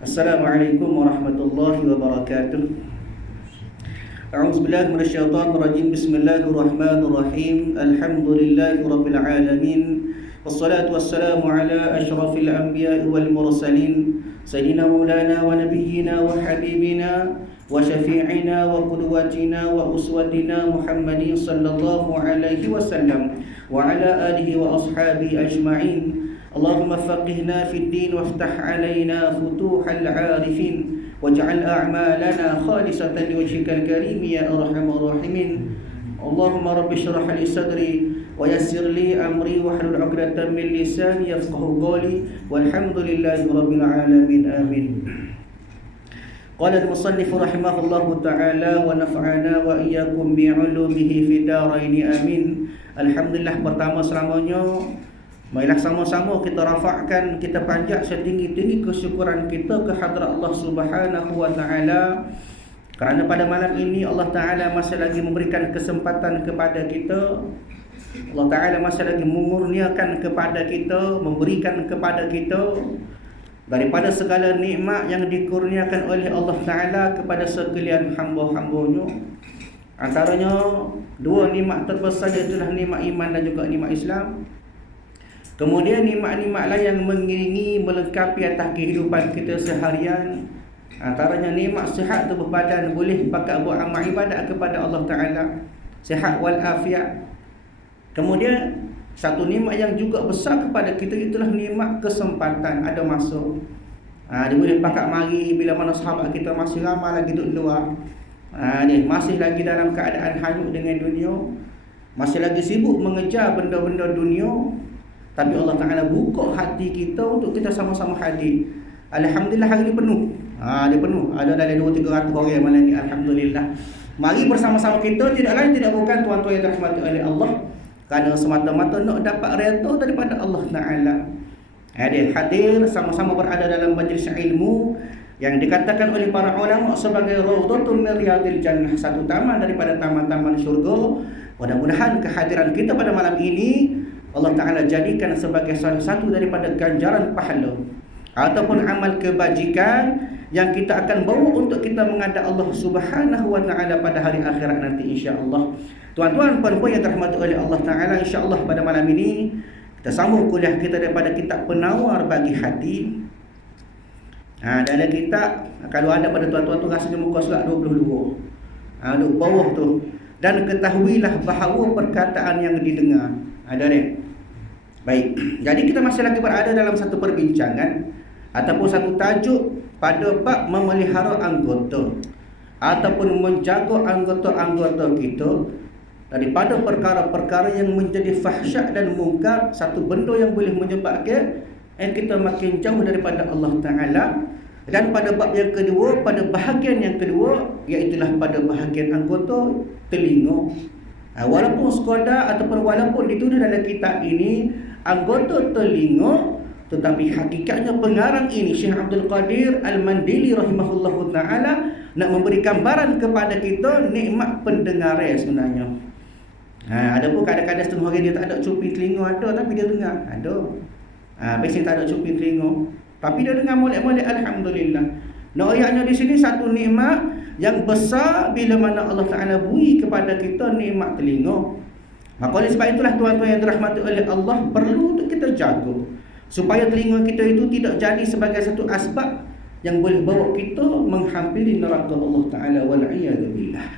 Assalamualaikum warahmatullahi wabarakatuh. A'udzubillahi minasyaitonirrajim. Bismillahirrahmanirrahim. Alhamdulillahi rabbil alamin. Wassalatu wassalamu ala asyrafil anbiya'i wal mursalin sayyidina maulana wa nabiyyina wa habibina wa syafi'ina wa qudwatina wa uswatina Muhammadin sallallahu alaihi wasallam wa ala alihi wa ashabihi ajma'in. Allahumma faqihna fid din waftah alaina futuhal arifin waj'al a'malana khalisatan liwajhikal karim ya arhamar rahimin. Allahumma rabbi shrah li sadri wa yassir li amri wahlul 'uqdatam min lisani yafqahu qawli walhamdulillahi rabbil alamin. Amin. Qala al-musannif rahimahullahu ta'ala wa nafa'ana wa iyyakum bi'ulumihi fid dharain. Amin. Alhamdulillah, pertama selamanya marilah sama-sama kita rafa'kan, kita panjat setinggi-tinggi kesyukuran kita ke hadrat Allah Subhanahu wa taala, kerana pada malam ini Allah taala masih lagi memberikan kesempatan kepada kita. Allah taala masih lagi mengurniakan kepada kita, memberikan kepada kita daripada segala nikmat yang dikurniakan oleh Allah taala kepada sekalian hamba-hambanya. Antaranya dua nikmat terbesar, iaitu nikmat iman dan juga nikmat Islam. Kemudian nikmat-nikmat lain yang mengiringi, melengkapi atas kehidupan kita seharian. Antaranya nikmat sihat tubuh badan, boleh pakai buat amal ibadat kepada Allah Ta'ala, sihat wal afiat. Kemudian satu nikmat yang juga besar kepada kita, itulah nikmat kesempatan, ada masa. Dia boleh pakai mari bila mana sahabat kita masih ramai lagi duduk luar. Dia masih lagi dalam keadaan hanyut dengan dunia, masih lagi sibuk mengejar benda-benda dunia. Tapi Allah Ta'ala buka hati kita untuk kita sama-sama hadir. Alhamdulillah, hari ini penuh. Dia penuh. Ada dalam 200-300 orang malam ni. Alhamdulillah. Mari bersama-sama kita, tidak lain tidak bukan tuan-tuan yang dirahmati oleh Allah, kerana semata-mata nak dapat redha daripada Allah Ta'ala. Dia hadir sama-sama berada dalam majlis ilmu yang dikatakan oleh para ulama sebagai raudhatun min riyadil jannah, satu taman daripada taman-taman syurga. Mudah-mudahan kehadiran kita pada malam ini Allah Ta'ala jadikan sebagai salah satu daripada ganjaran pahala ataupun amal kebajikan yang kita akan bawa untuk kita menghadap Allah Subhanahu wa Ta'ala pada hari akhirat nanti, insya-Allah. Tuan-tuan puan-puan yang dirahmati oleh Allah Ta'ala, insya-Allah pada malam ini kita sambung kuliah kita daripada kitab Penawar Bagi Hati. Dalam kitab, kalau ada pada tuan-tuan tu rasanya muka surat 22. Duduk bawah tu. Dan ketahuilah bahawa perkataan yang didengar. Ada ni. Baik. Jadi kita masih lagi berada dalam satu perbincangan ataupun satu tajuk pada bab memelihara anggota ataupun menjaga anggota-anggota kita daripada perkara-perkara yang menjadi fahsyat dan mungkar, satu benda yang boleh menyebabkan kita makin jauh daripada Allah Ta'ala. Dan pada bab yang kedua, pada bahagian yang kedua, iaitulah pada bahagian anggota telinga. Walaupun sekadar ataupun walaupun ditulis dalam kitab ini anggota telinga, tetapi hakikatnya pengarang ini Syekh Abdul Qadir Al-Mandili rahimahullahu ta'ala nak memberi gambaran kepada kita nikmat pendengaran sebenarnya. Ada pun kadang-kadang setengah orang dia tak ada cupi telinga, ada tapi dia dengar. Ada. Biasanya tak ada cupi telinga, tapi dia dengar molek-molek, alhamdulillah. Ayatnya di sini satu nikmat yang besar bila mana Allah Ta'ala beri kepada kita nikmat telinga. Maka oleh sebab itulah tuan-tuan yang dirahmati oleh Allah, perlu untuk kita jaga supaya telinga kita itu tidak jadi sebagai satu asbab yang boleh bawa kita menghampiri neraka Allah Ta'ala wal'iyadu billah.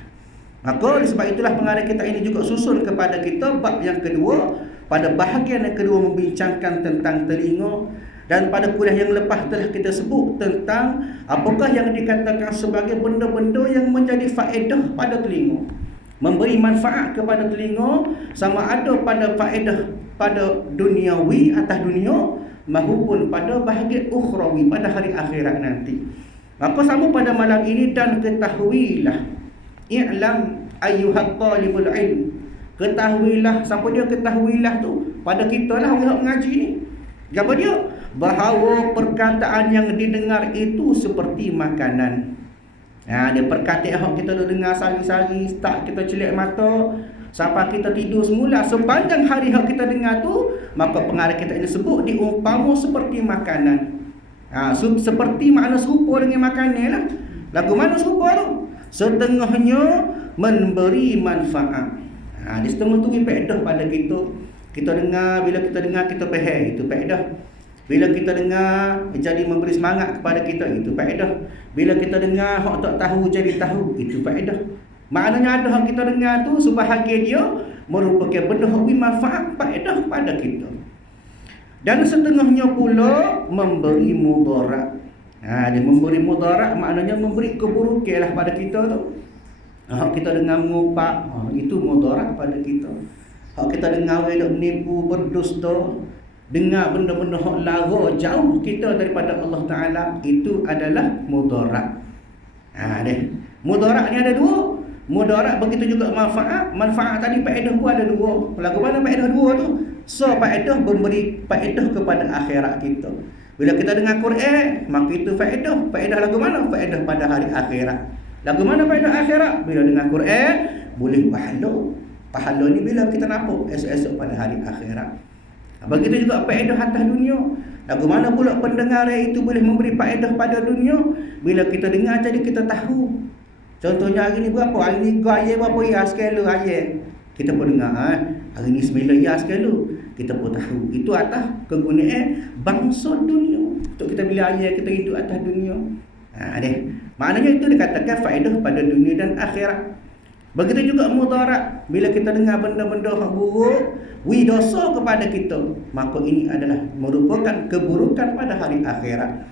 Maka oleh sebab itulah pengarang kita ini juga susun kepada kita bab yang kedua, pada bahagian yang kedua membincangkan tentang telinga. Dan pada kuliah yang lepas telah kita sebut tentang apakah yang dikatakan sebagai benda-benda yang menjadi faedah pada telinga, memberi manfaat kepada telinga, sama ada pada faedah pada duniawi atas dunia maupun pada bahagian ukhrawi pada hari akhirat nanti. Maka sama pada malam ini, dan ketahuilah, i'lam ayyuhat talibul ilm, ketahuilah. Siapa dia ketahuilah tu? Pada kita lah orang mengaji ni. Apa dia? Bahawa perkataan yang didengar itu seperti makanan. Dia perkataan yang kita dah dengar sehari-hari, start kita celik mata sampai kita tidur semula, sepanjang hari yang kita dengar tu, maka pengarang kita ini sebut diumpama seperti makanan. Seperti makna serupa dengan makanan lah. Lagu mana serupa tu? Setengahnya memberi manfaat. Di setengah tu faedah pada kita. Kita dengar, bila kita dengar kita faham, itu faedah. Bila kita dengar jadi memberi semangat kepada kita, itu faedah. Bila kita dengar hak tak tahu jadi tahu, itu faedah. Maknanya ada hak kita dengar tu sebahagian dia merupakan benda yang bermanfaat, faedah pada kita. Dan setengahnya pula memberi mudarat. Dia memberi mudarat maknanya memberi keburukan lah pada kita tu. Kita dengar mengupak, itu mudarat pada kita. Kita dengar orang duk menipu, berdusta, dengar benda-benda hak lara jauh kita daripada Allah Ta'ala, itu adalah mudarat. Mudarat ni ada dua. Mudarat begitu juga manfaat. Manfaat tadi faedah pun ada dua. Lagu mana faedah dua tu? So faedah memberi faedah kepada akhirat kita. Bila kita dengar Quran, maka itu faedah. Faedah lagu mana? Faedah pada hari akhirat. Lagu mana faedah akhirat? Bila dengar Quran, boleh pahala. Pahala ni bila kita nampak esok-esok pada hari akhirat. Begitu juga faedah atas dunia. Lagu mana pula pendengar itu boleh memberi faedah pada dunia? Bila kita dengar jadi kita tahu. Contohnya hari ni berapa? Hari ni kau ayat berapa ya sekali ayat. Kita pun dengar hari ni 9 ya sekali. Kita pun tahu. Itu atas kegunaan bangsa dunia. Untuk kita bila ayat kita hidup atas dunia. Maknanya itu dikatakan faedah pada dunia dan akhirat. Begitu juga mudarat. Bila kita dengar benda-benda yang buruk, dosa kepada kita, maka ini adalah merupakan keburukan pada hari akhirat.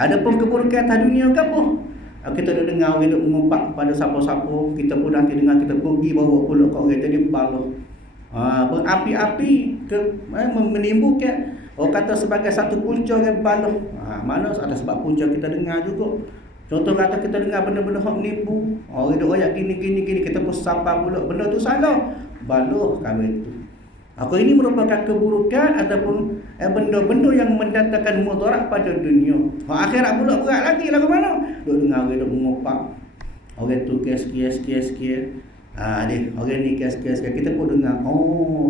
Adapun keburukan atas dunia ke apa? Kita dah dengar orang duk mengumpat pada siapa-siapa, kita pun nanti dengar kita pergi bawa pula kat orang tadi balah. Berapi-api menimbulkan orang kata sebagai satu punca yang balah. Mana ada sebab punca kita dengar juga. Contoh kata kita dengar benda-benda hak menipu, orang duk royak gini kita pun sampai pula benda tu salah. Balah kahwin tu. Ini merupakan keburukan ataupun benda-benda yang mendatangkan mudarat pada dunia. Akhirat pula berat lagi lagu mana? Duk dengar orang duk mengopak. Orang tu kes. Orang ni kes. Kita pun dengar,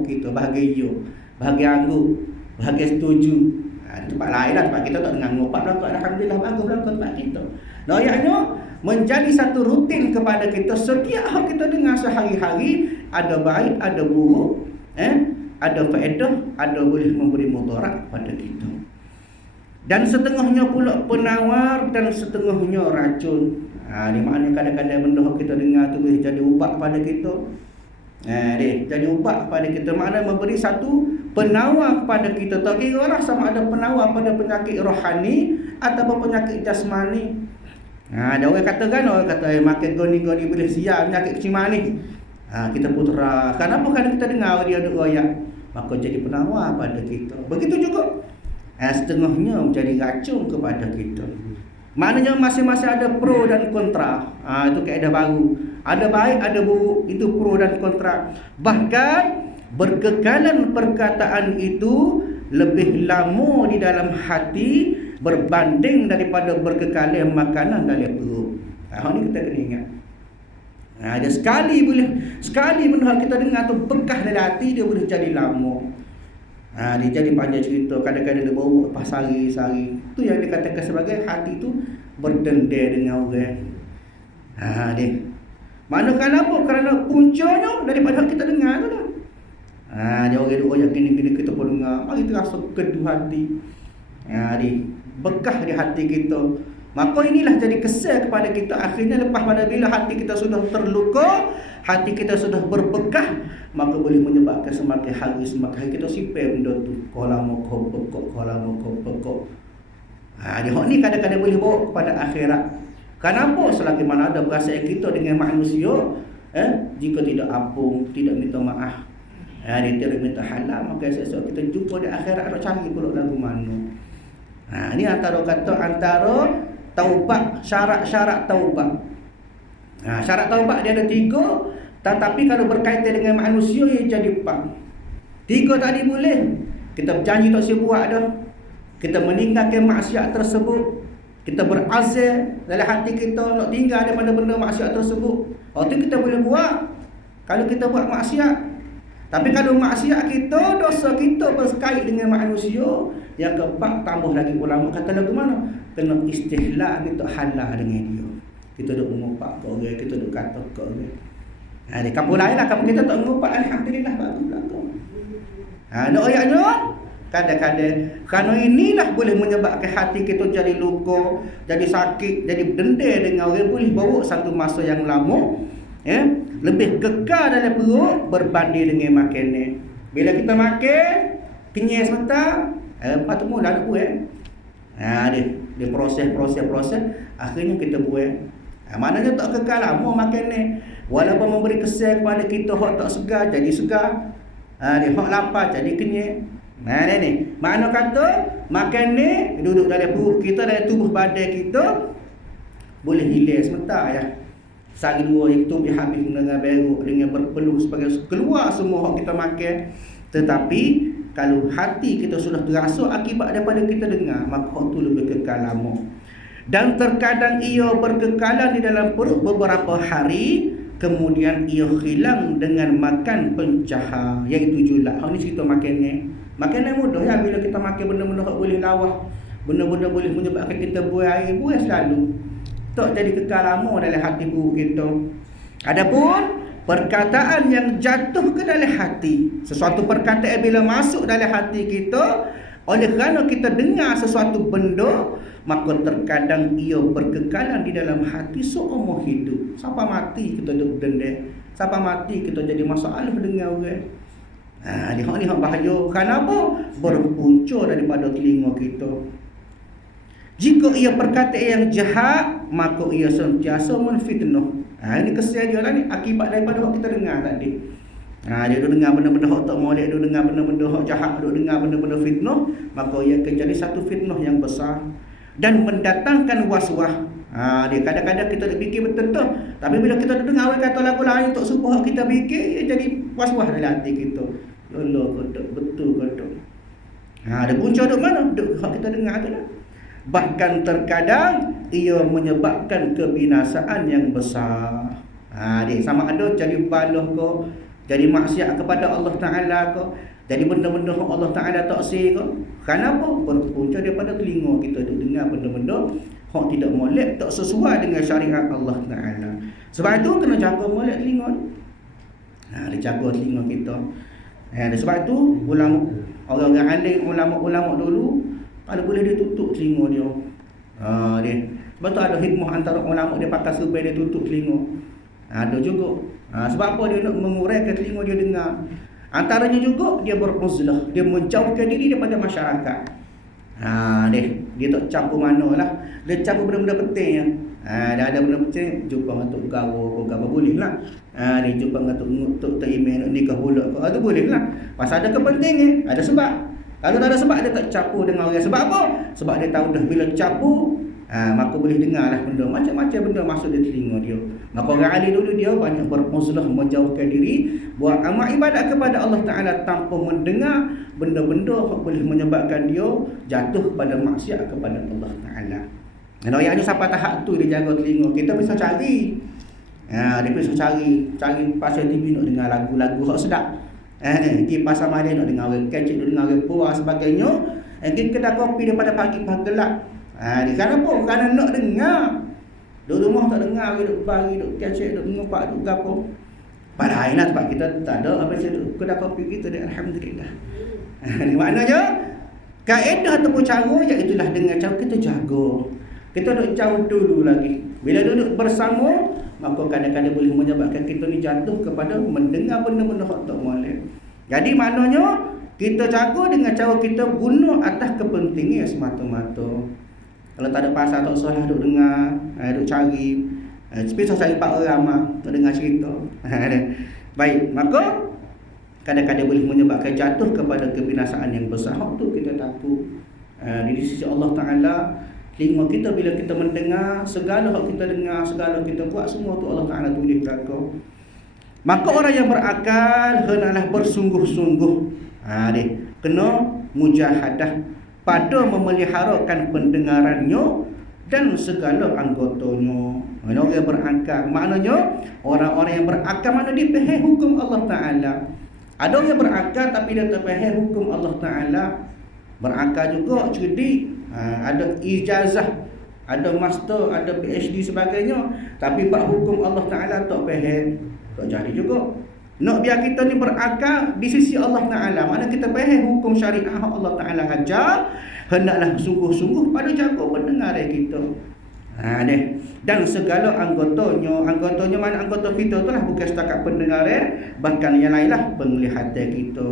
kita bahagia yo. Bahagia angguk, bahagia setuju. Tempat lain lah, tempat kita tak dengar mengopak dah. Alhamdulillah bagus lah tempat kita. Ayatnya menjadi satu rutin kepada kita. Setiap hal kita dengar sehari-hari, ada baik, ada buruk, ada faedah, ada boleh memberi mudarat pada kita. Dan setengahnya pula penawar dan setengahnya racun. Ni maknanya kadang-kadang benda yang kita dengar tu boleh jadi ubat pada kita. Jadi ubat pada kita, maknanya memberi satu penawar pada kita. Tak kira lah sama ada penawar pada penyakit rohani ataupun penyakit jasmani. Ada orang kata makan goni-goni boleh siap penyakit kecil manis. Kita putra. Kenapa? Kerana kita dengar dia ada royak, maka jadi penawar pada kita. Begitu juga setengahnya menjadi racun kepada kita. Maknanya masing-masing ada pro dan kontra. Itu kaedah baru. Ada baik, ada buruk. Itu pro dan kontra. Bahkan berkekalan perkataan itu lebih lama di dalam hati berbanding daripada berkekalan makanan dalam perut. Ini kita kena ingat. Dia sekali benda kita dengar tu bekas dalam hati, dia boleh jadi lama. Dia jadi panjang cerita, kadang-kadang dia bawa lepas sehari-sehari. Itu yang dikatakan sebagai hati tu berdendam dengan orang. Dia. Mana kenapa? Kerana puncanya daripada kita dengar tu lah. Dia orang duk royak gini-gini kita pun dengar. Mari terasa keduh hati. Dia bekas di hati kita. Maka inilah jadi kesal kepada kita. Akhirnya lepas pada bila hati kita sudah terluka, hati kita sudah berbekas, maka boleh menyebabkan semakin hari kita simpan benda tu. Kalau mau kau pekok. Dia ni kadang-kadang boleh bawa kepada akhirat. Kenapa? Selagi mana ada perasaan kita dengan manusia, jika tidak ampun, tidak minta maaf, dia tidak minta halal, maka esok kita jumpa di akhirat nak cari pula lagu mana. Ini antara taubat, syarat-syarat taubat. Syarat taubat dia ada 3, tetapi kalau berkaitan dengan manusia ia jadi 4. 3 tadi boleh. Kita berjanji tak siap buat dah. Kita meninggalkan maksiat tersebut. Kita berazam dalam hati kita nak tinggal daripada benda maksiat tersebut. Itu kita boleh buat kalau kita buat maksiat. Tapi kalau maksiat kita, dosa kita berkait dengan manusia, Yang keempat, tambah lagi ulama kata lagu mana? Kena istihlal ni tak halal dengan dia. Kita duk mengupak ke orang, kita duk kata ke orang. Di kampung lain lah, kampung kita tak mengupak, alhamdulillah bagus belakang. Nak ayatnya kadang-kadang kerana inilah boleh menyebabkan hati kita jadi luka, jadi sakit, jadi dendam dengan orang, boleh bawa satu masa yang lama lebih kekal dalam perut berbanding dengan makanan. Bila kita makan kenyang sebentar, lepas tu mula nak buat. Dia proses akhirnya kita buat. Maknanya tak kekal lama makanan. Walaupun memberi kesan kepada kita hak tak segar jadi segar. Dia hak lapar jadi kenyang. Ni. Makna kata makan ni duduk dalam perut kita, dalam tubuh badan kita boleh hilang sebentar ya. Sehari dua yang tu habis dengan beruk, dengan berpeluh sebagai keluar semua hak kita makan. Tetapi kalau hati kita sudah terasa akibat daripada kita dengar, maka hak tu lebih kekal lama. Dan terkadang ia berkekalan di dalam perut beberapa hari, kemudian ia hilang dengan makan pencahar, iaitu julat. Hak ni cerita makan ni. Makanan mudah ya, bila kita makan benda-benda yang boleh lawah, benda-benda boleh menyebabkan kita buang air, buang selalu. Tak jadi kekal lama dalam hati perut kita. Adapun perkataan yang jatuh ke dalam hati, sesuatu perkataan bila masuk dalam hati kita, oleh kerana kita dengar sesuatu benda, maka terkadang ia berkekalan di dalam hati seumur hidup. Sampai mati kita duduk dendam, sampai mati kita jadi masalah dengan orang. Ni hak bahaya. Kenapa? Berpunca daripada telinga kita. Jika ia perkataan yang jahat, maka ia sentiasa menfitnah. Ini kesian dia lah ni, akibat daripada hak kita dengar tadi. Dia duk dengar benda-benda hak tak molek, duk dengar benda-benda hak jahat, duk dengar benda-benda fitnah, maka ia akan jadi satu fitnah yang besar dan mendatangkan was-was. Dia kadang-kadang kita nak fikir betul-betul, tapi bila kita dengar orang kata lagu lain tak suka hak kita fikir, ia jadi was-was dalam hati kita. Allah betul ke tak? Ada punca duk mana? Duk hak kita dengar tu lah. Bahkan terkadang ia menyebabkan kebinasaan yang besar. Dia sama ada jadi balah ke, jadi maksiat kepada Allah Ta'ala ke, jadi benda-benda yang Allah Ta'ala taksir ke. Kenapa? Berpunca daripada telinga kita duk dengar benda-benda yang tidak molek, tak sesuai dengan syariat Allah Ta'ala. Sebab itu kena jaga molek telinga. Dia jaga telinga kita. Sebab itu ulama, orang-orang alim, ulama-ulama dulu, kalau boleh dia tutup telinga dia. Dia. Sebab tu ada hikmah antara ulama dia pakai supaya dia tutup telinga. Ada juga. Sebab apa dia nak menguraikan telinga dia dengar. Antaranya juga dia beruzlah, dia menjauhkan diri daripada masyarakat. Dia tak campur manalah. Dia campur benda-benda penting. Dah ada benda penting, jumpa dengan Tok Gawo, boleh lah. Dia jumpa dengan Tok Imen, nak nikah pula. Itu boleh lah. Pasal ada kepentingan, ada sebab. Kalau tak ada sebab, dia tak campur dengan orang. Sebab apa? Sebab dia tahu dah bila campur, maka boleh dengar lah benda, macam-macam benda masuk di telinga dia. Maka orang alim dulu dia banyak beruzlah, menjauhkan diri, buat amal ibadat kepada Allah Ta'ala tanpa mendengar benda-benda yang boleh menyebabkan dia jatuh pada maksiat kepada Allah Ta'ala. Dan ayatnya sampai tahap tu dia jaga telinga. Kita bisa cari, dia bisa cari pasal TV nak dengar lagu-lagu hak sedap. Di pasar malam nak dengar orang kecil, nak dengar orang puas sebagainya. Di kedai kopi daripada pagi gelap. Kenapa? Kerana nak dengar. Duduk rumah tak dengar, duduk pagi, duduk kecil, duduk ngumpak, duduk gapo. Padahal lah sebab kita tak ada apa duduk kedai kopi kita, alhamdulillah. Ini maknanya kaedah ataupun cara iaitulah dengan cara kita jaga. Kita duduk jauh dulu lagi. Bila duduk bersama, maka kadang-kadang boleh menyebabkan kita ni jatuh kepada mendengar benda-benda yang tak molek. Jadi maknanya kita jaga dengan cara kita guna atas kepentingan semata-mata. Kalau tak ada pasal tak salah duk dengar, duk cari, bisa cari pak orang tak dengar cerita. Baik, maka kadang-kadang boleh menyebabkan jatuh kepada kebinasaan yang besar. Hak tu kita takut. Di sisi Allah Ta'ala, telinga kita bila kita mendengar, segala hak kita dengar, segala kita buat, semua tu Allah Ta'ala tulis belakang. Maka orang yang berakal hendaklah bersungguh-sungguh. Dia kena mujahadah pada memeliharakan pendengarannya dan segala anggotanya. Orang yang berakal, maknanya orang-orang yang berakal mana dia faham hukum Allah Ta'ala. Ada orang yang berakal tapi dia tak faham hukum Allah Ta'ala. berakal juga, cerdik, ada ijazah, ada master, ada PhD sebagainya, tapi bab hukum Allah Ta'ala tak faham, tak jadi juga. Nak biar kita ni berakal di sisi Allah Ta'ala, mana kita faham hukum syariah Allah Ta'ala ajar, hendaklah sungguh-sungguh pada jaga pendengar kita. Dan segala anggotanya mana anggota kita tu lah, bukan setakat pendengar, bahkan yang lain lah, penglihatan kita,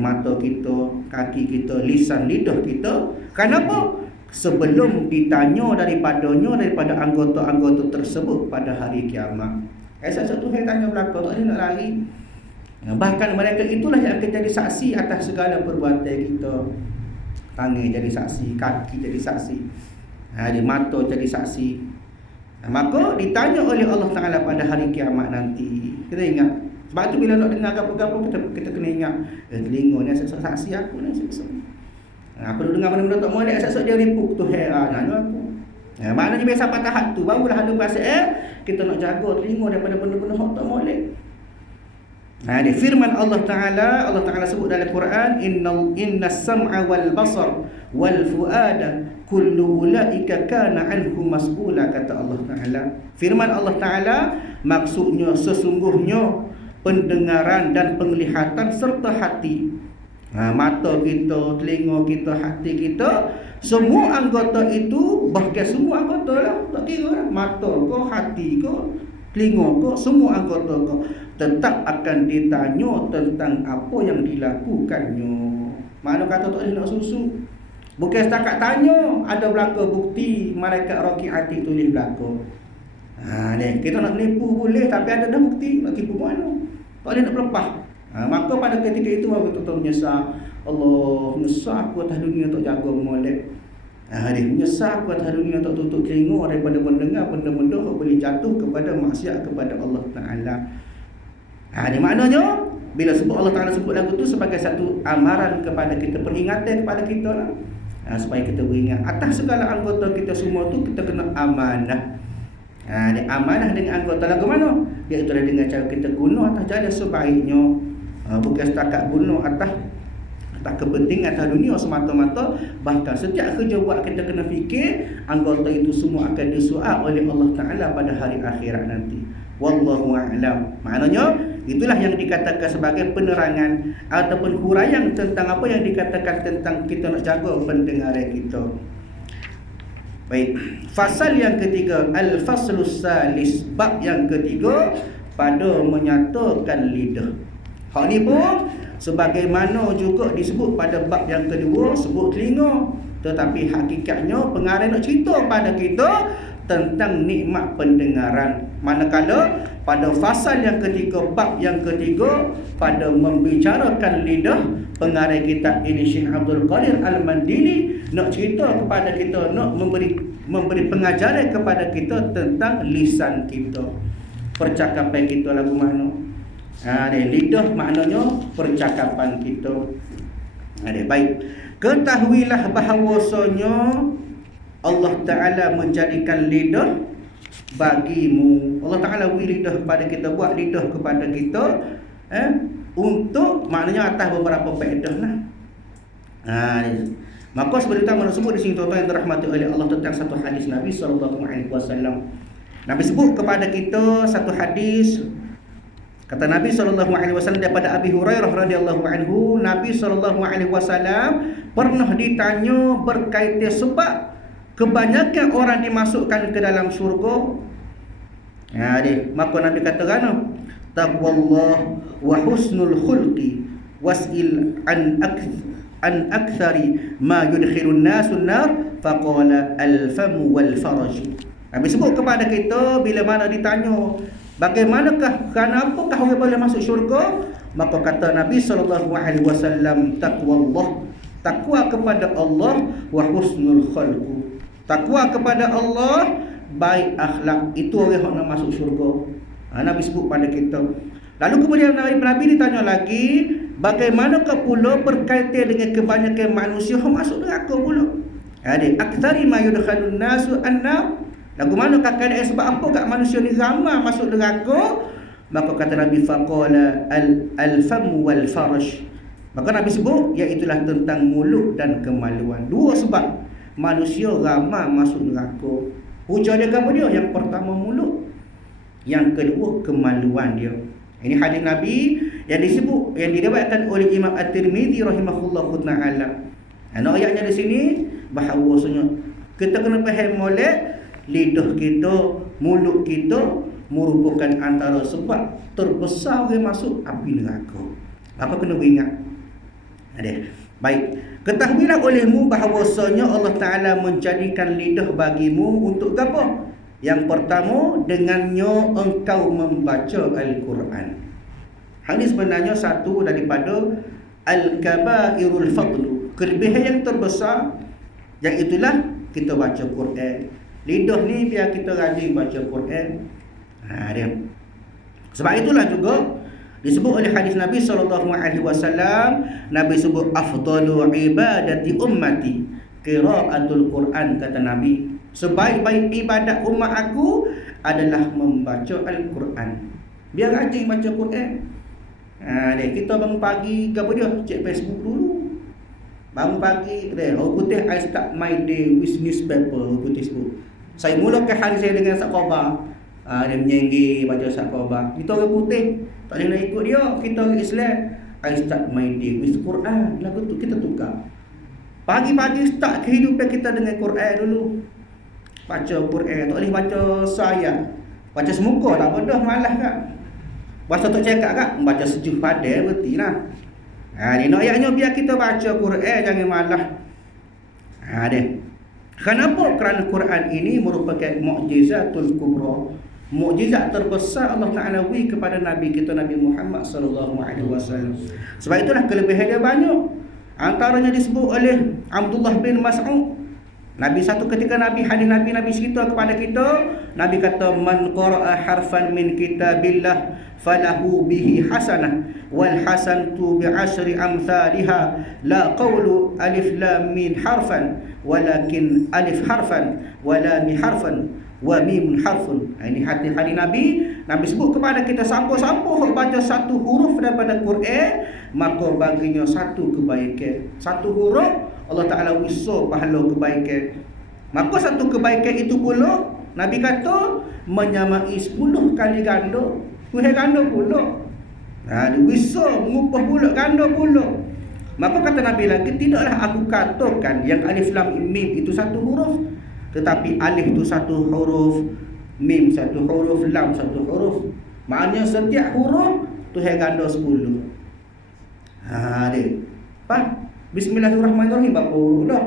mata kita, kaki kita, lisan, lidah kita. Kenapa? Sebelum ditanya daripada anggota-anggota tersebut pada hari kiamat. Satu hari tanya belakang, tak ada nak lari. Bahkan mereka itulah yang akan jadi saksi atas segala perbuatan kita. Tangan jadi saksi, kaki jadi saksi, di mata jadi saksi. Maka ditanya oleh Allah Ta'ala pada hari kiamat nanti. Kita ingat. Sebab tu bila nak dengar apa-apa, kita kena ingat, telinga ni saksi aku ni. Aku dengar benda-benda tak molek, asal dia ripuk tu nanya aku. Maknanya biasa patah hati tu, barulah ada perasaan kita nak jaga telinga daripada benda-benda tak molek. Di firman Allah Ta'ala sebut dalam Quran, innas sam'a wal basar wal fuada kullu ulaika kana anhu mas'ula, kata Allah Ta'ala. Firman Allah Ta'ala maksudnya sesungguhnya pendengaran dan penglihatan serta hati, mata kita, telinga kita, hati kita, semua anggota itu, bahkan semua anggota lah, tak kira lah, mata ko, hati ko, telinga ko, semua anggota ko tetap akan ditanya tentang apa yang dilakukannya. Mana kata tak boleh nak susu, bukan setakat tanya, ada belaka bukti malaikat raqiati tulis belaka. Kita nak menipu boleh, tapi ada dah bukti, nak tipu mana, tak boleh nak pelepah. Maka pada ketika itu betul-betul menyesal. Allah, menyesal aku atas dunia tak jaga molek. Menyesal aku atas dunia tak tutup telinga daripada mendengar benda-benda yang boleh jatuh kepada maksiat kepada Allah Ta'ala. Ini maknanya bila sebut Allah Ta'ala sebut lagu tu sebagai satu amaran kepada kita, peringatan kepada kita lah, supaya kita beringat atas segala anggota kita semua tu kita kena amanah. Amanah dengan anggota lagu mana? Iaitu dengan cara kita guna atas jalan sebaiknya, bukan setakat guna atas kepentingan atas dunia semata-mata. Bahkan setiap kerja buat kita kena fikir anggota itu semua akan disoal oleh Allah Ta'ala pada hari akhirat nanti. Wallahu a'lam. Maknanya itulah yang dikatakan sebagai penerangan ataupun huraian tentang apa yang dikatakan tentang kita nak jaga pendengaran kita. Baik, fasal yang ketiga, al-faslus salis, bab yang ketiga pada menyatakan lidah. Hak ni pun sebagaimana juga disebut pada bab yang kedua, sebut telinga, tetapi hakikatnya pengarang nak cerita pada kita tentang nikmat pendengaran. Manakala pada fasal yang ketiga, bab yang ketiga, pada membicarakan lidah, pengarang kitab ini Syekh Abdul Qadir Al-Mandili nak cerita kepada kita, nak memberi pengajaran kepada kita tentang lisan kita, percakapan kita lagu mana. Lidah maknanya percakapan kita. Baik, ketahuilah bahawasanya Allah Ta'ala menjadikan lidah bagimu. Allah Ta'ala beri lidah kepada kita, buat lidah kepada kita untuk, maknanya atas beberapa faedah lah. Maka seperti utama sebut di sini tuan-tuan yang dirahmati oleh Allah tentang satu hadis Nabi SAW. Nabi sebut kepada kita satu hadis. Kata Nabi SAW daripada Abi Hurairah radhiyallahu anhu, Nabi SAW pernah ditanya berkaitan sebab kebanyakan orang dimasukkan ke dalam syurga. Maka Nabi kata kan, taqwallah wa husnul khulqi was'il an akthari ma yudkhilun nasun nar faqala al-famu wal faraj. Nabi sebut kepada kita bila mana ditanya bagaimanakah, kenapakah orang boleh masuk syurga, maka kata Nabi SAW, taqwallah, takwa kepada Allah, wa husnul khalqu, takwa kepada Allah, baik akhlak, itu orang yang nak masuk syurga. Nabi sebut pada kita. Lalu kemudian Nabi ditanya lagi, bagaimanakah pula berkaitan dengan kebanyakan manusia yang masuk neraka pula. Aktsari ma yudkhalun nasu an-nar. Lagu mana keadaan sebab apa kat manusia ni ramai masuk neraka? Maka kata Nabi, faqala al-famu wal farj. Maka Nabi sebut iaitulah tentang mulut dan kemaluan. Dua sebab manusia ramai masuk neraka. Punca dia apa dia? Yang pertama mulut, yang kedua kemaluan dia. Ini hadis Nabi yang disebut, yang diriwayatkan oleh Imam At-Tirmizi rahimahullahu taala. Ayatnya di sini bahawasanya kita kena faham molek lidah kita, mulut kita merupakan antara sebab terbesar yang masuk api neraka. Apa kena ingat? Baik, ketahuilah olehmu bahawasanya Allah Ta'ala menjadikan lidah bagimu untuk apa? Yang pertama, dengannya engkau membaca Al-Quran. Hadis sebenarnya satu daripada Al-Kabairul Fadlu, kelebihan yang terbesar, yang itulah kita baca Quran. Lidah ni biar kita rajin baca Quran. Dia. Sebab itulah juga disebut oleh hadis Nabi SAW, Nabi sebut afdalu ibadati ummati qiraatul Quran, kata Nabi. Sebaik-baik ibadat umat aku adalah membaca Al-Quran. Biar rajin baca Quran. Kita bangun pagi ke apa dia? Cek Facebook dulu. Bangun pagi, orang putih, I start my day with newspaper, putih sebut. Saya mulakan hari saya dengan sat khabar. Dia menyenggi baca sat khabar. Kita orang putih tak boleh nak ikut dia. Kita orang Islam, I start my day with Quran. Lagu tu kita tukar. Pagi-pagi start kehidupan kita dengan Quran dulu. Baca Quran, tak boleh baca sayat. Baca semuka tak apa dah, malas kan. Bahasa tak cakap kan, baca sejuk padan berarti lah. Ni nak ayatnya biar kita baca Quran, jangan malas. Dia. Kenapa? Kerana Quran ini merupakan mukjizatul kubra. Mukjizat terbesar Allah Ta'ala beri kepada Nabi kita, Nabi Muhammad SAW. Sebab itulah kelebihan dia banyak. Antaranya disebut oleh Abdullah bin Mas'ud. Nabi satu ketika hadis Nabi cerita kepada kita, Nabi kata, man qara'a harfan min kitabillah falahu bihi hasanah wal hasanatu bi'ashri amsalha la qawlu alif lam mim harfan walakin alif harfan wa lam harfan wa mim harfun. Ini hadis Nabi sebut kepada kita, siapa-siapa baca satu huruf daripada Quran, maka baginya satu kebaikan. Satu huruf Allah Ta'ala wisau pahala kebaikan. Maka satu kebaikan itu pula Nabi kata menyamai 10 kali ganda. Tuhan ganda pula. Wisau mengupah pula, ganda pula. Maka kata Nabi lagi, tidaklah aku katakan yang alif lam mim itu satu huruf, tetapi alif itu satu huruf, mim satu huruf, lam satu huruf. Maknanya setiap huruf Tuhan ganda 10. Dia. Faham? Bismillahirrahmanirrahim berapa huruf dah?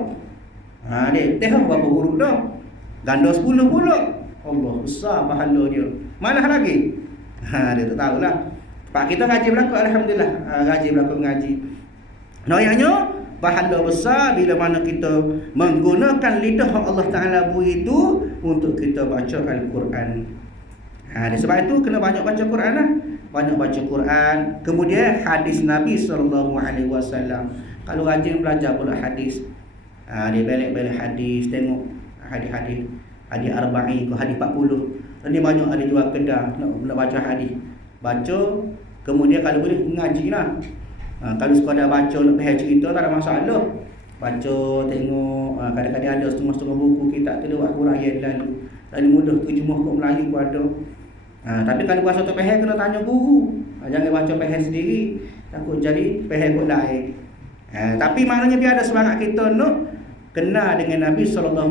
Dia teh berapa huruf dah? Ganda 10 pula. Allah, besar pahala dia. Malah lagi. Dia tak tahulah. Pak kita ngaji berlaku, alhamdulillah. Ngaji berlaku ngaji. Noyanya pahala besar bila mana kita menggunakan lidah Allah Ta'ala beri itu untuk kita baca Al-Quran. Sebab itu kena banyak baca Quran lah. Banyak baca Quran. Kemudian hadis Nabi SAW. Kalau rajin belajar pula hadis, dia balik-balik hadis, tengok hadis-hadis, hadis arba'in ke hadis 40. Ini banyak ada jual kedai nak baca hadis. Baca, kemudian kalau boleh mengaji lah. Kalau sekadar baca nak faham cerita tak ada masalah. Baca, tengok, kadang-kadang ada setengah-setengah buku kita tu buat huraian lalu mudah terjemah kat Melayu pun ada. Tapi kalau bahasa tak faham kena tanya guru. Jangan baca faham sendiri, takut jadi faham kot lain. Tapi maknanya biar ada semangat kita nak kenal dengan Nabi SAW.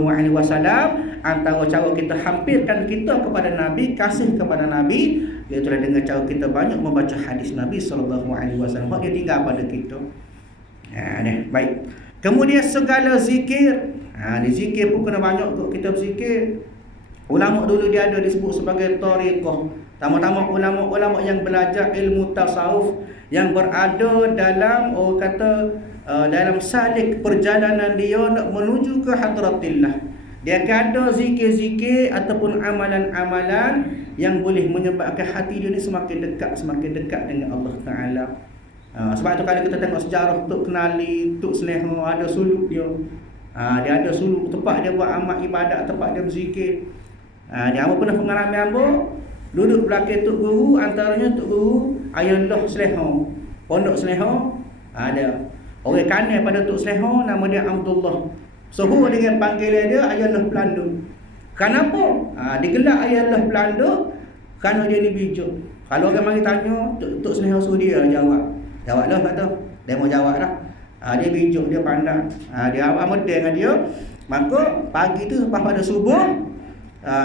Antara cara kita hampirkan kita kepada Nabi, kasih kepada Nabi, iaitu dengan cara kita banyak membaca hadis Nabi SAW. Hak dia tinggal pada kita. Baik. Kemudian segala zikir. Di zikir pun kena banyak kita berzikir. Ulama dulu dia ada disebut sebagai tariqah. Tama-tama ulama-ulama yang belajar ilmu tasawuf, yang berada dalam dalam salik perjalanan dia nak menuju ke hadratillah. Dia ada zikir-zikir ataupun amalan-amalan yang boleh menyebabkan hati dia ni semakin dekat dengan Allah Ta'ala. Sebab tu kalau kita tengok sejarah Tok Kenali, Tok Seleha, ada suluk dia. Dia ada suluk tempat dia buat amal ibadat, tempat dia berzikir. Dia apa pernah pengalaman apa? Duduk belakang Tok Guru, antaranya Tok Guru Ayatullah Seleha, Pondok Seleha. Ada orang kanan pada Tok Seleho nama dia Abdullah. Suhu dengan panggilan dia Ayatullah Belanda. Kenapa? Digelar Ayatullah Belanda kerana dia ni bijak. Kalau orang mari tanya, Tok Seleho suruh dia jawab. Jawablah kata. Dia mau jawab lah. Dia bijak, dia pandai. Dia amat dengan dia. Maka pagi tu lepas pada subuh,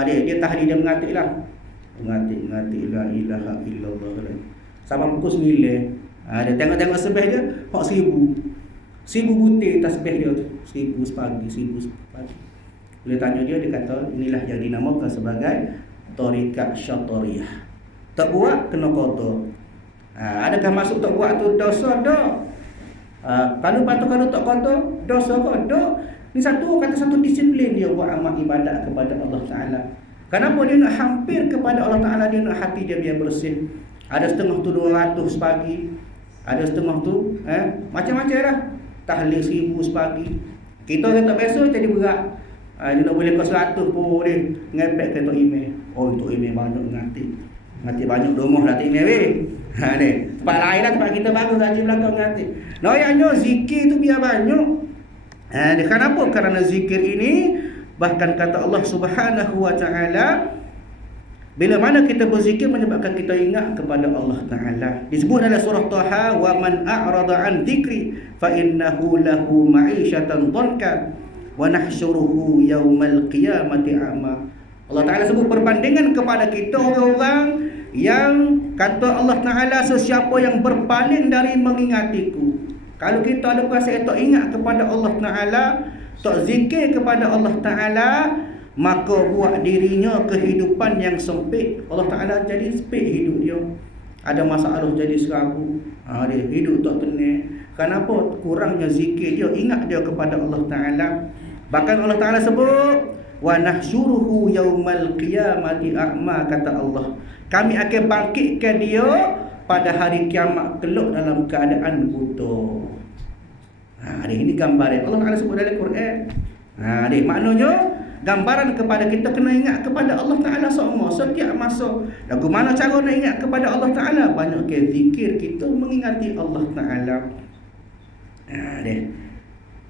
dia tahlil, dia mengatik lah. Mengatik la ilaha illallah. Sampai pukul 9. Dia tengok-tengok sebeh dia, 1000 butir tasbih dia tu. 1000 sepagi, 1000 sepagi. Bila tanya dia kata inilah yang dinamakan sebagai Tariqat Syatariyah. Tak buat kena kotor. Adakah masuk tak buat tu dosa? Tak. Kalau tak kotor, dosa ke? Tak. Ni satu disiplin dia buat amal ibadat kepada Allah Ta'ala. Kenapa dia nak hampir kepada Allah Ta'ala, dia nak hati dia biar bersih. Ada setengah tu 200 sepagi. Ada setengah tu macam-macam lah. Tahlil 1000 sepagi. Kita yang tak biasa jadi berat. Dia nak boleh ke 100 pun dia ngepek ke Tok Email. Oh, Tok Email banyak ngati banyak rumah lah Tok Email weh. Ni tempat lain lah, tempat kita bagus haji belakang ngati. Noyaknya zikir tu biar banyak. Kenapa? Kerana zikir ini bahkan kata Allah Subhanahu wa taala, bila mana kita berzikir menyebabkan kita ingat kepada Allah Ta'ala. Disebut dalam surah Taha, wa man a'rada an dzikri fa innahu lahu ma'isyatan dhanka wa nahsyuruhu yaumal qiyamati a'ma. Allah Ta'ala sebut perbandingan kepada kita orang-orang yang kata Allah Ta'ala, sesiapa yang berpaling dari mengingatiku. Kalau kita ada perasaan tak ingat kepada Allah Ta'ala, tak zikir kepada Allah Ta'ala, maka buat dirinya kehidupan yang sempit. Allah Ta'ala jadi sempit hidup dia. Ada masalah jadi serabu. Dia hidup tak tenang. Kenapa? Kurangnya zikir dia, ingat dia kepada Allah Ta'ala. Bahkan Allah Ta'ala sebut, wa nahsyuruhu yaumal qiyamati a'ma, kata Allah, kami akan bangkitkan dia pada hari kiamat kelak dalam keadaan buta. Ini gambaran Allah Ta'ala sebut dalam Quran. Maknanya gambaran kepada kita kena ingat kepada Allah Ta'ala semua setiap masa. Lagu mana cara nak ingat kepada Allah Ta'ala? Banyak ke zikir kita mengingati Allah Ta'ala.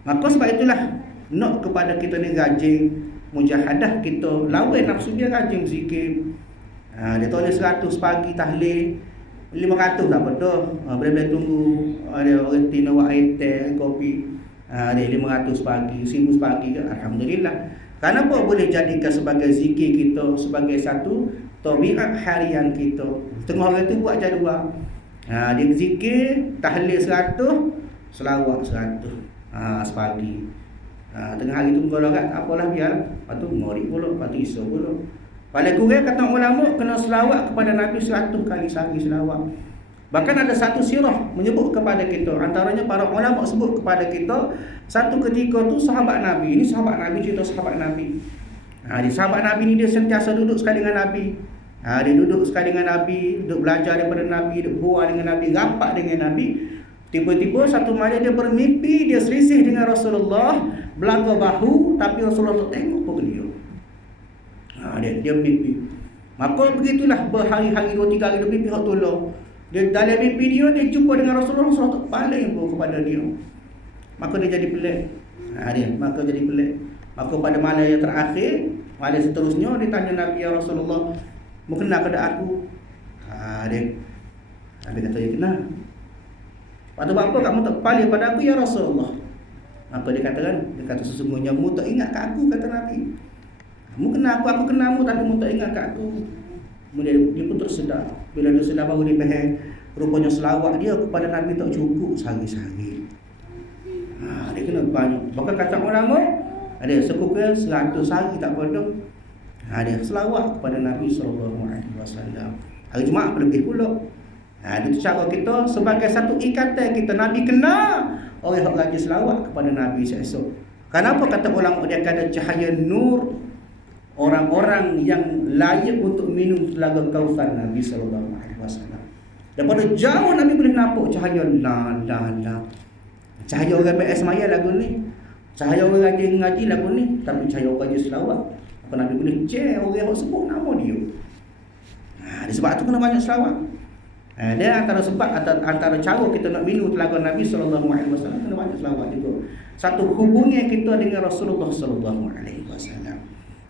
Maka sebab itulah nak kepada kita ni rajin mujahadah kita, lawan nafsu dia, rajin zikir. Dia tulis 100 pagi tahlil, 500 tak apa dah. Boleh-boleh tunggu ada orang tina buat air teh, kopi. Dia 500 pagi, 1000 pagi, alhamdulillah. Kenapa boleh jadikan sebagai zikir kita, sebagai satu tabiat harian kita. Tengah orang tu buat jadual. Dia zikir, tahlil 100, selawat 100. Sepagi. Tengah hari tu kalau kat apalah biar. Lepas tu maghrib pula, lepas tu isya pula. Paling kurang kata ulama kena selawat kepada Nabi 100 kali sehari selawat. Bahkan ada satu sirah menyebut kepada kita, antaranya para ulama sebut kepada kita, satu ketika tu sahabat Nabi, ini sahabat Nabi, cerita sahabat Nabi. Di sahabat Nabi ni dia sentiasa duduk sekali dengan Nabi. Dia duduk sekali dengan Nabi, duduk belajar daripada Nabi, duduk buat dengan Nabi, rapat dengan Nabi. Tiba-tiba satu malam dia bermimpi, dia selisih dengan Rasulullah, belanga bahu, tapi Rasulullah tak tengok pun dia. Dia mimpi. Maka begitulah berhari-hari, 2-3 hari dia mimpi hak tolong. Dia dalam mimpi dia jumpa dengan Rasulullah, Rasulullah tak paling pun kepada dia. Maka dia jadi pelik. Maka jadi pelik. Maka pada malam yang terakhir, malam seterusnya dia tanya Nabi, ya Rasulullah, mau kenal kepada aku? Nabi kata, ya kenal. Lepas tu apa kamu tak paling pada aku, ya Rasulullah? Maka dia kata sesungguhnya mu tak ingat ke aku, kata Nabi. Mu kenal aku kenal mu, tapi mu tak ingat ke aku. Kemudian dia pun tersedar. Bila dia sedar baru dia faham, rupanya selawat dia kepada Nabi tak cukup sehari-hari. Dia kena banyak. Bahkan kata ulama, ada sekukul 100 hari tak pada. Dia selawat kepada Nabi SAW. Hari Jumaat lebih pula. Itu cara kita sebagai satu ikatan kita. Nabi kenal orang yang rajin selawat kepada Nabi esok. Kenapa kata ulama dia kata cahaya nur orang-orang yang layak untuk minum telaga Kautsar Nabi sallallahu alaihi wasallam. Daripada jauh Nabi boleh nampak cahaya la. Cahaya orang BS maya lagu ni. Cahaya orang rajin ngaji lagu ni, tapi cahaya orang rajin selawat. Apa Nabi boleh orang yang sebut nama dia. Sebab tu kena banyak selawat. Dia antara sebab antara cara kita nak minum telaga Nabi sallallahu alaihi wasallam kena banyak selawat juga. Satu hubungan kita dengan Rasulullah sallallahu alaihi wasallam.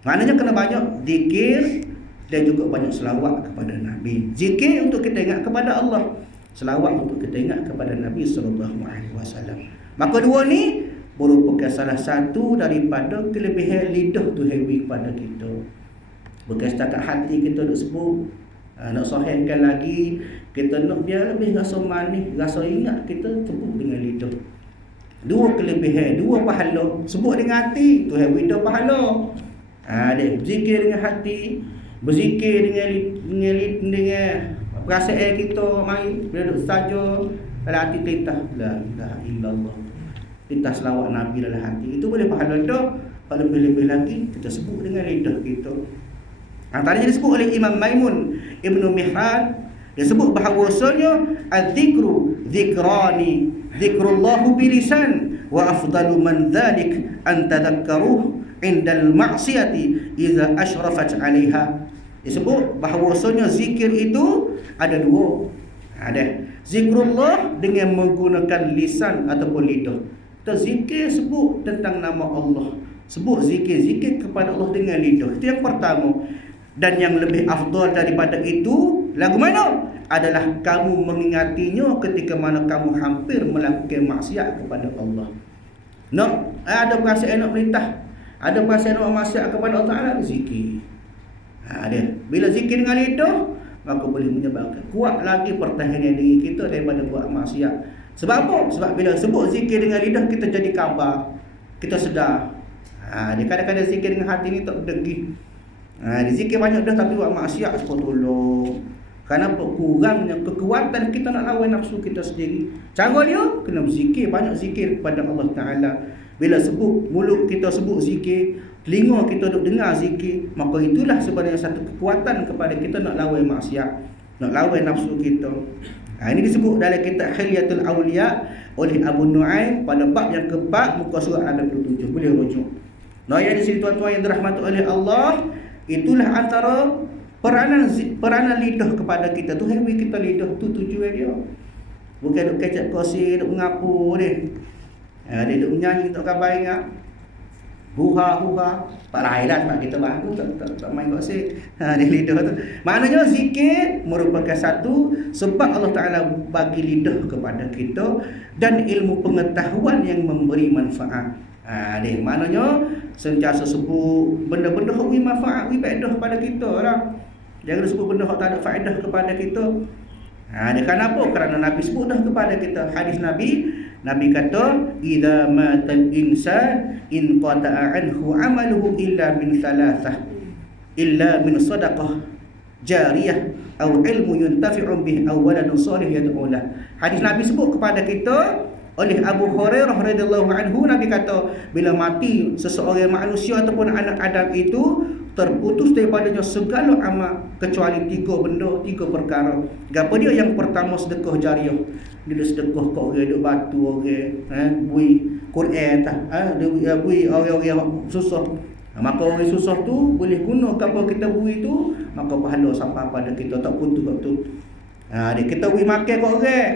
Maknanya kena banyak zikir dan juga banyak selawat kepada Nabi. Zikir untuk kita ingat kepada Allah, selawat untuk kita ingat kepada Nabi sallallahu alaihi wasallam. Maka dua ni merupakan salah satu daripada kelebihan lidah tu hewi kepada kita. Bukan setakat hati kita nak sebut, nak sahihkan lagi, kita nak biar lebih rasa manis, rasa ingat, kita sebut dengan lidah. Dua kelebihan, dua pahala. Sebut dengan hati, tu hewi dah pahala. Dia berzikir dengan hati, berzikir dengan perasaan kita mai bila duduk saja dalam hati titah la ilaha illallah, titah selawat Nabi dalam hati, itu boleh pahala dah. Kalau lebih-lebih lagi kita sebut dengan lidah kita. Antaranya disebut oleh Imam Maimun Ibnu Mihran, dia sebut bahawasanya az-zikru zikrani, zikrullahu bilisan wa afdalu man dhalik an tadhakkaruh indal ma'siyati idza ashrafat 'alaiha. Disebut bahawasanya zikir itu ada dua. Ada zikrullah dengan menggunakan lisan ataupun lidah. Kita zikir sebut tentang nama Allah, sebut zikir kepada Allah dengan lidah. Itu yang pertama. Dan yang lebih afdal daripada itu lagu mana? Adalah kamu mengingatinya ketika mana kamu hampir melakukan maksiat kepada Allah. Nak ada perasaan nak perintah, ada perasaan nak maksiat kepada Allah Taala, zikir. Dia bila zikir dengan lidah, maka boleh menyebabkan kuat lagi pertahanan diri kita daripada buat maksiat. Sebab apa? Sebab bila sebut zikir dengan lidah, kita jadi khabar, kita sedar. Dia kadang-kadang zikir dengan hati ni tak berdegih. Dia zikir banyak dah tapi buat maksiat, sebab tolong. Kerana kurangnya kekuatan kita nak lawan nafsu kita sendiri. Cara dia kena berzikir, banyak zikir kepada Allah Taala. Bila sebut mulut kita sebut zikir, telinga kita duk dengar zikir, maka itulah sebenarnya satu kekuatan kepada kita nak lawan maksiat, nak lawan nafsu kita. Ini disebut dalam kitab Hilyatul Awliya oleh Abu Nu'aim pada bab yang ke-4 muka surat 67. Boleh rujuk. Nah, yang di sini tuan-tuan yang dirahmati oleh Allah, itulah antara peranan lidah kepada kita tu. Hewi kita lidah tu tujuan dia. Bukan duk kecap kursi, duk mengapu dia. Dia duk menyanyi tak khabar ingat. Huha. Tak lain lah sebab kita baru tak main kursi. Dia lidah tu. Maknanya zikir merupakan satu sebab Allah Ta'ala bagi lidah kepada kita dan ilmu pengetahuan yang memberi manfaat. Dia maknanya sentiasa sebut benda-benda yang manfaat, faedah kepada kita lah. Jangan sebut benda yang tak ada faedah kepada kita. Dia kenapa? Kerana Nabi sebut dah kepada kita. Hadis Nabi kata, idza matal insan in qata'a anhu 'amaluhu illa min thalathah, illa min sadaqah jariyah aw ilmu yuntafi'u bih aw waladun salih yad'u lah. Hadis Nabi sebut kepada kita oleh Abu Hurairah radhiyallahu anhu, Nabi kata bila mati seseorang manusia ataupun anak Adam itu terputus daripadanya segala amal kecuali tiga perkara. Gapo dia? Yang pertama sedekah jariah. Dia sedekah kat orang duk batu orang, bui Quran tah, dia bui orang-orang susah. Maka orang susah tu boleh guna gapo kita bui tu, maka pahala sampai pada kita tak putus kat tu. Dia kita bui makan kat orang.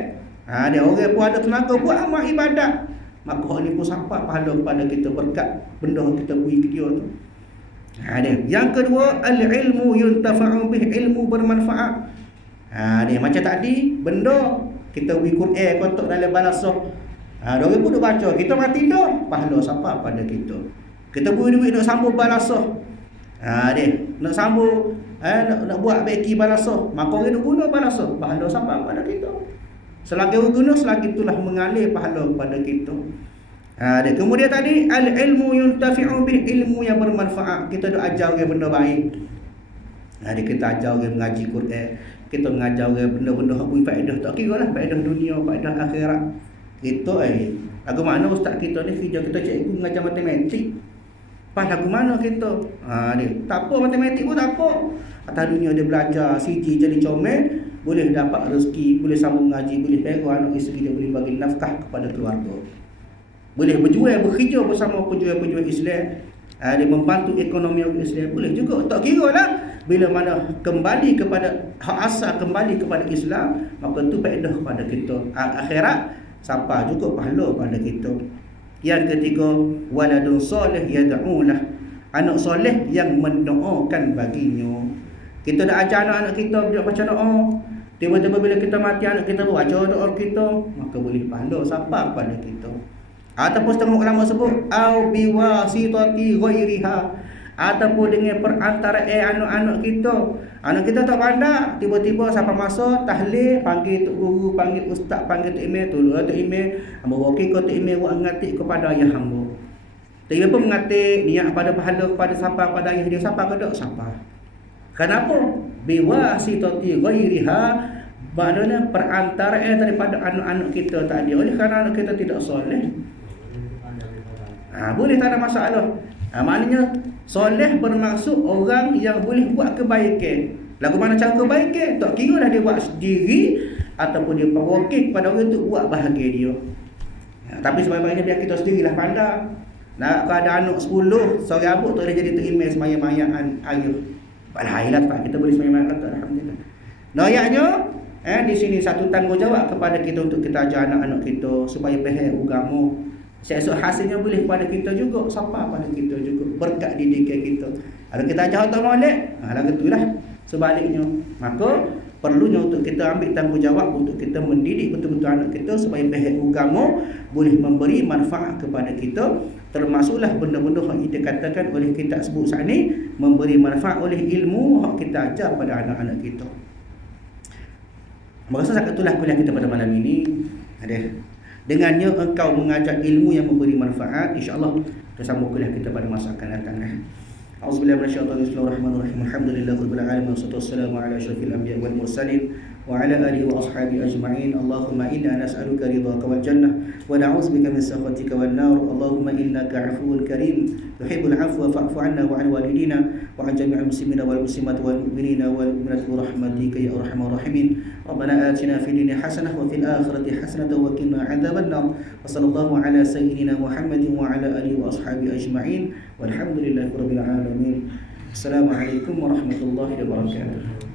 Dia orang pun ada tenaga buat amal ibadat, maka hak ni pun sampai pahala kepada kita berkat benda kita bui ke dia tu. Dia. Yang kedua, al-ilmu yuntafa'u bih, ilmu bermanfaat. Dia macam tadi, benda kita bui Quran kotak dalam balasah. Dia pun duk baca, kita mati dah, pahala sampai pada kita. Kita bui duit nak sambung balasah. Dia nak sambung nak buat beki balasah, maka orang duk guna balasah, pahala sampai pada kita. Selagi guna, selagi itulah mengalir pahala kepada kita. Dia kemudian tadi al-ilmu yuntafi'u bih, ilmu yang bermanfaat. Kita duk ajar orang benda baik. Dia kita ajar orang mengaji Quran, kita mengajar orang benda-benda yang berfaedah, tak kira lah faedah dunia, faedah akhirat. Itu lagu mana ustaz kita ni kerja kita cikgu mengajar matematik. Pas lagu mana kita? Dia tak apa matematik pun tak apa. Atas dunia dia belajar, siji jadi comel, boleh dapat rezeki, boleh sambung ngaji, boleh pera anak isteri dia, boleh bagi nafkah kepada keluarga. Boleh berjual, bekerja bersama pejuang-pejuang Islam. dia membantu ekonomi orang Islam, boleh juga. Tak kira lah, bila mana kembali kepada hak asal, kembali kepada Islam, maka tu faedah pada kita. Akhirat sampai juga pahala pada kita. Yang ketiga, waladun soleh yad'ulah, anak soleh yang mendoakan baginya. Kita dah ajar anak-anak kita baca doa, tiba-tiba bila kita mati anak kita baca doa kita, maka boleh pahala sampai pada kita. Ataupun setengah ulama sebut au biwasitati ghairiha, ataupun dengan perantara anak-anak kita. Anak kita tak pandai, tiba-tiba sampai masa tahlil, panggil tok guru, panggil ustaz, panggil tok imam, tolong tok imam, hamba wakil tok imam buat ngatik kepada ayah hamba. Tiba pun mengatik niat pada pahala kepada siapa, pada ayah dia siapa ke tak siapa. Kenapa? Biwasitati ghairiha, maknanya perantaraan daripada anak-anak kita tadi. Oleh kerana anak kita tidak soleh, boleh tak ada masalah. Maknanya soleh bermaksud orang yang boleh buat kebaikan. Lagu mana cara kebaikan? Tak kira dah dia buat sendiri ataupun dia wakil kepada orang tu buat bahagia dia. Tapi sebaik-baiknya biar kita sendirilah pandang. Nak ada anak 10, seorang abuk tak boleh jadi terimai semayang-mayaan ayah. Alhamdulillah Pak, kita boleh semayang-mayang, alhamdulillah. Noyaknya di sini satu tanggungjawab kepada kita untuk kita ajar anak-anak kita supaya faham agama. Esok hasilnya boleh pada kita juga, siapa pada kita juga, berkat didikan kita. Kalau kita ajar tak molek, lagu itulah sebaliknya. Maka perlunya untuk kita ambil tanggungjawab untuk kita mendidik betul-betul anak kita supaya faham agama, boleh memberi manfaat kepada kita. Termasuklah benda-benda yang kita katakan oleh kita sebut saat ni, memberi manfaat oleh ilmu yang kita ajar pada anak-anak kita. Maka sangat itulah kuliah kita pada malam ini. Dengannya engkau mengajar ilmu yang memberi manfaat, insya-Allah kita sambung kuliah kita pada masa akan datang. Auzubillahi minasyaitonir bismillahirrahmanirrahim. Alhamdulillahirabbil alamin wassalatu wassalamu ala asyrafil anbiya'i wal mursalin wa ala alihi wa ashabihi ajma'in. Allahumma inna nas'aluka ridhaka wal jannah wa na'udzubika min sakhatika wan nar. Allahumma innaka 'afuwun karim tuhibbul 'afwa fa'fu 'anna wa 'an walidina wa 'an jami'il muslimina wal muslimat wal mu'minina wal mu'minat bi rahmatika ya arhamar rahimin. Rabbana atina fid dunya hasanah wa fil akhirati hasanah wa qina 'adzaban nar. Wa sallallahu ala sayyidina Muhammadin wa ala alihi wa ashabihi ajma'in. Walhamdulillahirabbil alamin. Assalamualaikum warahmatullahi wabarakatuh.